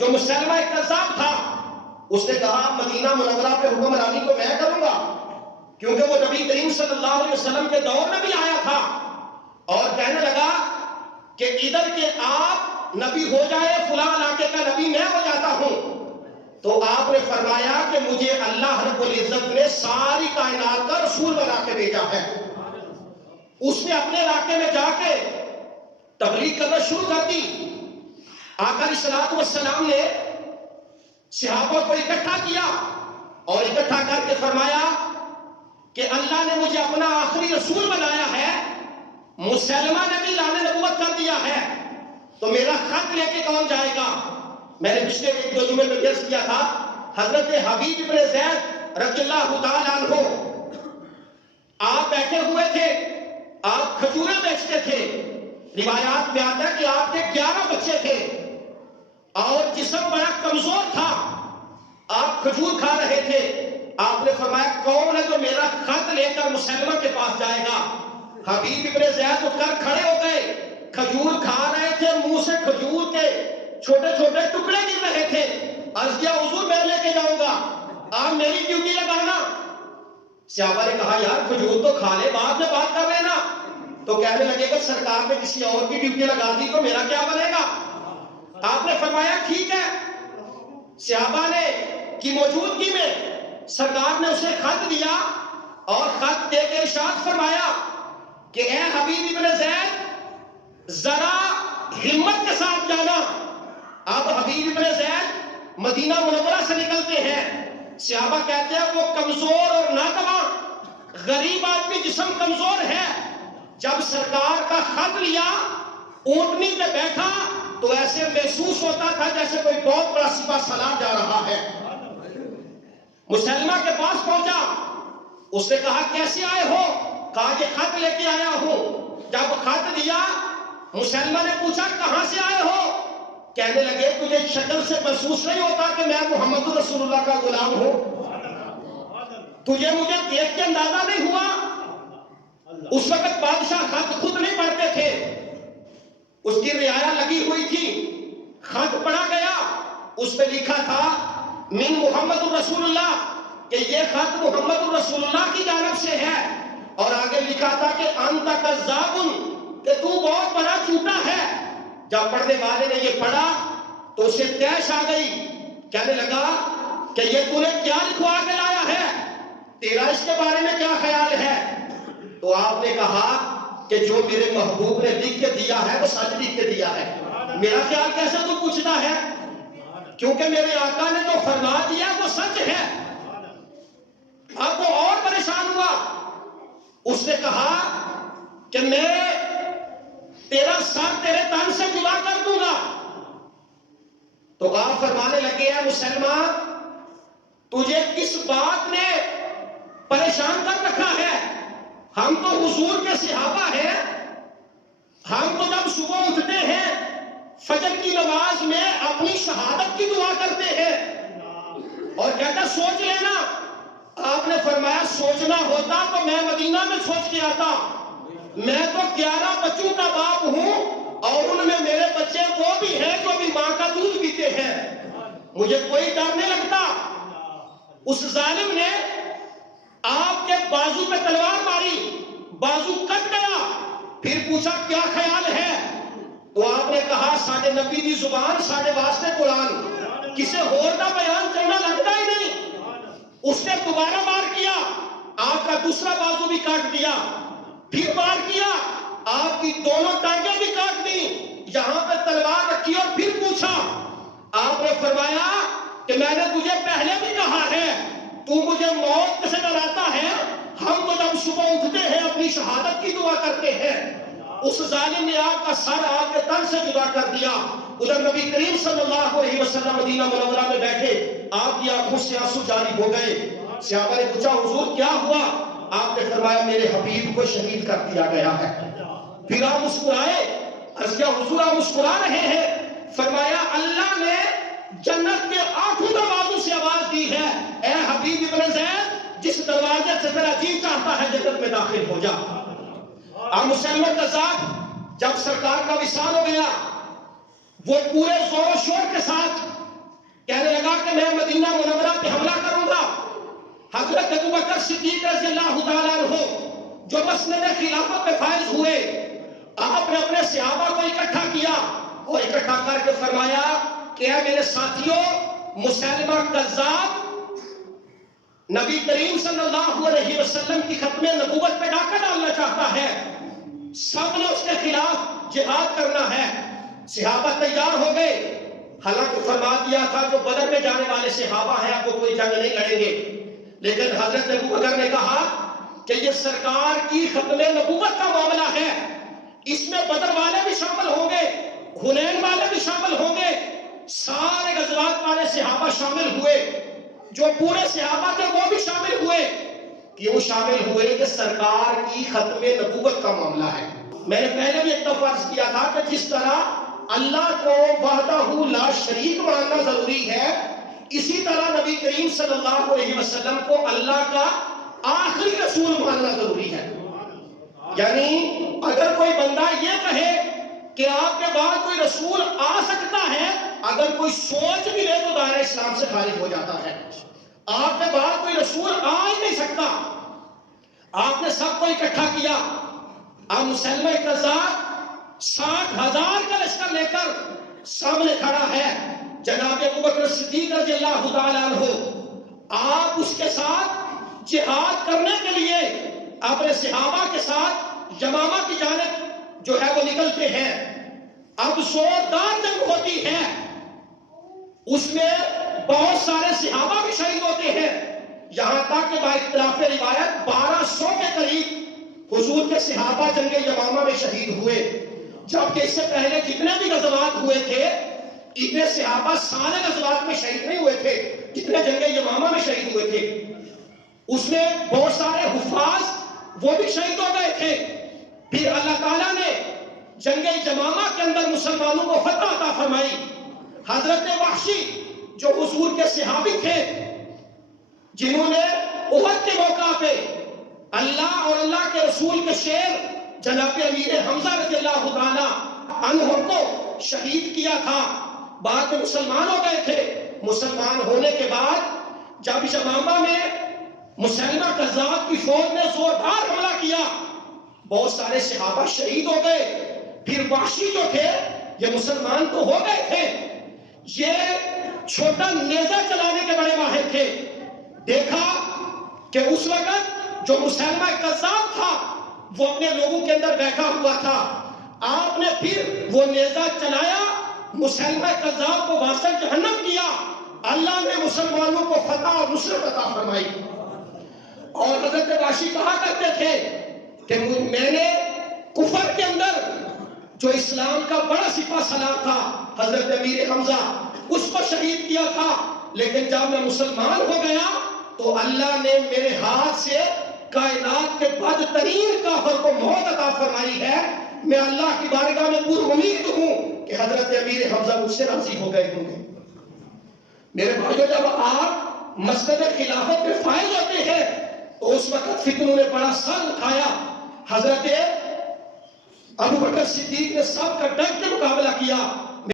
جو مسلمہ کذاب تھا، اس نے کہا مدینہ منورہ پہ حکمرانی کو میں کروں گا، کیونکہ وہ نبی کریم صلی اللہ علیہ وسلم کے دور میں بھی آیا تھا، اور کہنے لگا کہ ادھر کے آپ نبی ہو جائے، فلاں علاقے کا نبی میں ہو جاتا ہوں۔ تو آپ نے فرمایا کہ مجھے اللہ رب العزت نے ساری کائنات کا رسول بنا کے بھیجا ہے۔ اس نے اپنے علاقے میں جا کے تبلیغ کرنا شروع کر دی۔ آقا علیہ الصلوۃ والسلام نے صحابہ کو اکٹھا کیا اور اکٹھا کر کے فرمایا کہ اللہ نے مجھے اپنا آخری رسول بنایا ہے، مسلمہ نے بھی اعلان نبوت کر دیا ہے، تو میرا خط لے کے کون جائے گا؟ میں نے پچھلے ایک دو جمعے میں عرض کیا تھا، حضرت حبیب بن زید رضی اللہ تعالیٰ عنہ آپ بیٹھے ہوئے تھے، آپ کھجوریں بیچتے تھے، روایات میں آتا ہے کہ آپ کے 11 بچے تھے اور جسم بڑا کمزور تھا، آپ کھجور کھا رہے تھے۔ آپ نے فرمایا کون ہے جو میرا خط لے کر مسلمہ کے پاس جائے گا؟ حبیب ابن زید اٹھ کر کھڑے ہو گئے، کھجور کھا رہے تھے، منہ سے کھجور کے چھوٹے چھوٹے ٹکڑے گر رہے تھے۔ عرض کیا حضور میں لے کے جاؤں گا، آپ میری ڈیوٹی لگانا۔ صحابہ نے کہا یار کھجور تو کھا لے، بعد میں بات کر لینا۔ تو کہنے لگے کہ سرکار نے کسی اور کی ڈیوٹی لگا دی تو میرا کیا بنے گا؟ آپ نے فرمایا ٹھیک ہے۔ صحابہ نے کی موجودگی میں سرکار نے اسے خط دیا اور خط دے کے ارشاد فرمایا کہ اے حبیب ابن زید ذرا ہمت کے ساتھ جانا۔ اب حبیب ابن زید مدینہ منورہ سے نکلتے ہیں، صحابہ کہتے ہیں وہ کمزور اور ناتواں غریب آدمی، جسم کمزور ہے، جب سرکار کا خط لیا اونٹنی پہ بیٹھا تو ایسے محسوس ہوتا تھا جیسے کوئی بہت بڑا سپاہ سالار جا رہا ہے۔ مسلمہ کے پاس پہنچا، اس نے کہا کیسے آئے ہو؟ کہا کہ خط لے کے آیا ہوں۔ جب خط دیا مسلمہ نے پوچھا کہاں سے آئے ہو؟ کہنے لگے تجھے شکل سے محسوس نہیں ہوتا کہ میں محمد رسول اللہ کا غلام ہوں؟ تجھے مجھے دیکھ کے اندازہ نہیں ہوا؟ اس وقت بادشاہ خط خود نہیں پڑھتے تھے، اس کی رعایا لگی ہوئی تھی۔ خط پڑھا گیا، اس پہ لکھا تھا من محمد رسول اللہ، کہ یہ خط محمد رسول اللہ کی جانب سے ہے، اور آگے لکھا تھا کہ انت کذاب، کہ تو بہت بڑا جھوٹا ہے۔ جب پڑھنے والے نے یہ پڑھا تو اسے تیش آ گئی، کہنے لگا کہ یہ تو نے کیا لکھوا کے لایا ہے، تیرا اس کے بارے میں کیا خیال ہے؟ تو آپ نے کہا کہ جو میرے محبوب نے لکھ کے دیا ہے وہ سچ لکھ کے دیا ہے، میرا خیال کیسے تو پوچھتا ہے؟ کیونکہ میرے آقا نے جو فرما دیا وہ سچ ہے۔ اب وہ اور پریشان ہوا، اس نے کہا کہ میں تیرا سر تیرے تن سے جدا کر دوں گا۔ تو آپ فرمانے لگے اے مسلمان تجھے کس بات نے پریشان کر رکھا ہے؟ ہم تو حضور کے صحابہ ہیں، ہم تو جب صبح اٹھتے ہیں فجر کی نماز میں اپنی شہادت کی دعا کرتے ہیں اور کہتا سوچ لینا۔ آپ نے فرمایا سوچنا ہوتا تو میں مدینہ میں سوچ کے آتا، میں تو 11 بچوں کا باپ ہوں اور ان میں میرے بچے وہ بھی ہیں جو بھی ماں کا دودھ پیتے ہیں، مجھے کوئی ڈر نہیں لگتا۔ اس ظالم نے آپ کے بازو پہ تلوار ماری، بازو کٹ گیا، پھر پوچھا کیا خیال ہے؟ تو آپ نے کہا ساڑھے نبی دی زبان ساڑھے واسطے قرآن، کسے اور کا بیان کرنا لگتا ہی نہیں۔ اس نے دوبارہ وار کیا، آپ کا دوسرا بازو بھی کاٹ دیا، پھر وار کیا، آپ کی دونوں ٹانگیں بھی کاٹ دی، یہاں پہ تلوار رکھی اور پھر پوچھا۔ آپ نے فرمایا کہ میں نے تجھے پہلے بھی کہا ہے تو مجھے موت سے ڈراتا ہے، ہم تو جب صبح اٹھتے ہیں اپنی شہادت کی دعا کرتے ہیں۔ اس ظالم نے آپ کا سر آپ کے تن سے جدا کر دیا۔ ادھر نبی کریم صلی اللہ علیہ وسلم مدینہ منورہ میں بیٹھے، آپ کی آنکھوں سے آنسو جاری ہو گئے۔ صحابہ نے پوچھا حضور کیا ہوا؟ آپ نے فرمایا میرے حبیب کو شہید کر دیا گیا ہے۔ پھر آپ مسکرائے، عرض کیا حضور آپ مسکرا رہے ہیں؟ فرمایا اللہ نے جنت کے 8 دروازوں سے آواز دی ہے اے حبیب ابن زید جس دروازے سے تیرا جی چاہتا ہے جنت میں داخل ہو جا۔ اب مسلمہ کذاب جب سرکار کا وصال ہو گیا وہ پورے زور و شور کے ساتھ کہ میں مدینہ منورہ پہ حملہ کروں گا. حضرت ابوبکر صدیق رضی اللہ تعالیٰ عنہ جو مسند خلافت پہ فائز ہوئے، آپ نے اپنے صحابہ کو اکٹھا کیا اور اکٹھا کر کے فرمایا کہ اے میرے ساتھیوں، مسیلمہ کذاب نبی کریم صلی اللہ علیہ وسلم کی ختم نبوت پہ ڈاکہ ڈالنا چاہتا ہے، سب نے اس کے خلاف جہاد کرنا ہے. صحابہ تیار ہو گئے. حالانکہ فرما دیا تھا جو بدر میں جانے والے صحابہ ہیں اب وہ کوئی جنگ نہیں لڑیں گے، لیکن حضرت ابوبکر نے کہا کہ یہ سرکار کی ختم نبوت کا معاملہ ہے، اس میں بدر والے بھی شامل ہوں گے، حنین والے بھی شامل ہوں گے، سارے غزوات والے صحابہ شامل ہوئے، جو پورے صحابہ تھے وہ بھی شامل ہوئے. کیوں شامل ہوئے؟ کہ سرکار کی ختم نبوت کا معاملہ ہے. میں نے پہلے بھی ایک دفعہ عرض کیا تھا کہ جس طرح اللہ کو وحدہ لا شریک ماننا ضروری ہے، اسی طرح نبی کریم صلی اللہ علیہ وسلم کو اللہ کا آخری رسول ماننا ضروری ہے. یعنی اگر کوئی بندہ یہ کہے کہ آپ کے بعد کوئی رسول آ سکتا ہے، اگر کوئی سوچ بھی لے تو دائرہ اسلام سے خارج ہو جاتا ہے. آپ کے بعد کوئی رسول آ ہی نہیں سکتا. آپ نے سب کو اکٹھا کیا. اب مسلمہ کذاب 60,000 کا لشکر لے کر سامنے کھڑا ہے. جناب ابوبکر صدیق رضی اللہ تعالیٰ عنہ آپ اس کے ساتھ جہاد کرنے کے لیے اپنے صحابہ کے ساتھ یمامہ کی جانب جو ہے وہ نکلتے ہیں. اب زوردار جنگ ہوتی ہے، اس میں بہت سارے صحابہ بھی شہید ہوتے ہیں، یہاں تک کہ با اختلاف روایت 1200 کے قریب حضور کے صحابہ جنگ یمامہ میں شہید ہوئے. جبکہ اس سے پہلے جتنے بھی غزوات ہوئے تھے اتنے صحابہ سارے غزوات میں شہید نہیں ہوئے تھے جتنے جنگ یمامہ میں شہید ہوئے تھے. اس میں بہت سارے حفاظ وہ بھی شہید ہو گئے تھے. پھر اللہ تعالیٰ نے جنگ یمامہ کے اندر مسلمانوں کو فتح عطا فرمائی. حضرت وحشی جو حضور کے صحابی تھے، جنہوں نے احد کے موقع پہ اللہ اور اللہ کے رسول کے شیر جناب امیر حمزہ رضی اللہ تعالیٰ عنہ کو شہید کیا تھا، بعد میں مسلمان ہو گئے تھے. مسلمان ہونے کے بعد جب یمامہ میں مسلمہ کذاب کی فوج نے زوردار حملہ کیا، بہت سارے صحابہ شہید ہو گئے. پھر وحشی جو تھے یہ مسلمان تو ہو گئے تھے، یہ چھوٹا نیزہ چلانے کے بڑے ماہر تھے. دیکھا کہ اس وقت جو مسلمہ کذاب تھا وہ اپنے لوگوں کے اندر بیٹھا ہوا تھا. آپ نے پھر وہ نیزہ چلایا، مسلمہ کذاب کو واسط جہنم کیا. اللہ نے مسلمانوں کو فتح اور نصرت عطا فرمائی. اور حضرت وحشی کہا کرتے تھے کہ میں نے کفر کے اندر جو اسلام کا بڑا سپہ سالار تھا حضرت امیر حمزہ، اس کو شہید کیا تھا، لیکن جب میں مسلمان ہو گیا تو اللہ نے میرے ہاتھ سے کائنات کے بدترین کافر کو موت عطا فرمائی ہے. میں اللہ کی بارگاہ میں پر امید ہوں کہ حضرت امیر حمزہ مجھ سے راضی ہو گئے ہوں گے. میرے بھائیو، جب آپ مسند خلافت میں فائز ہوتے ہیں تو اس وقت فتنوں نے بڑا سر اٹھایا. حضرت ابوبکر صدیق نے سب کا ڈٹ کے مقابلہ کیا.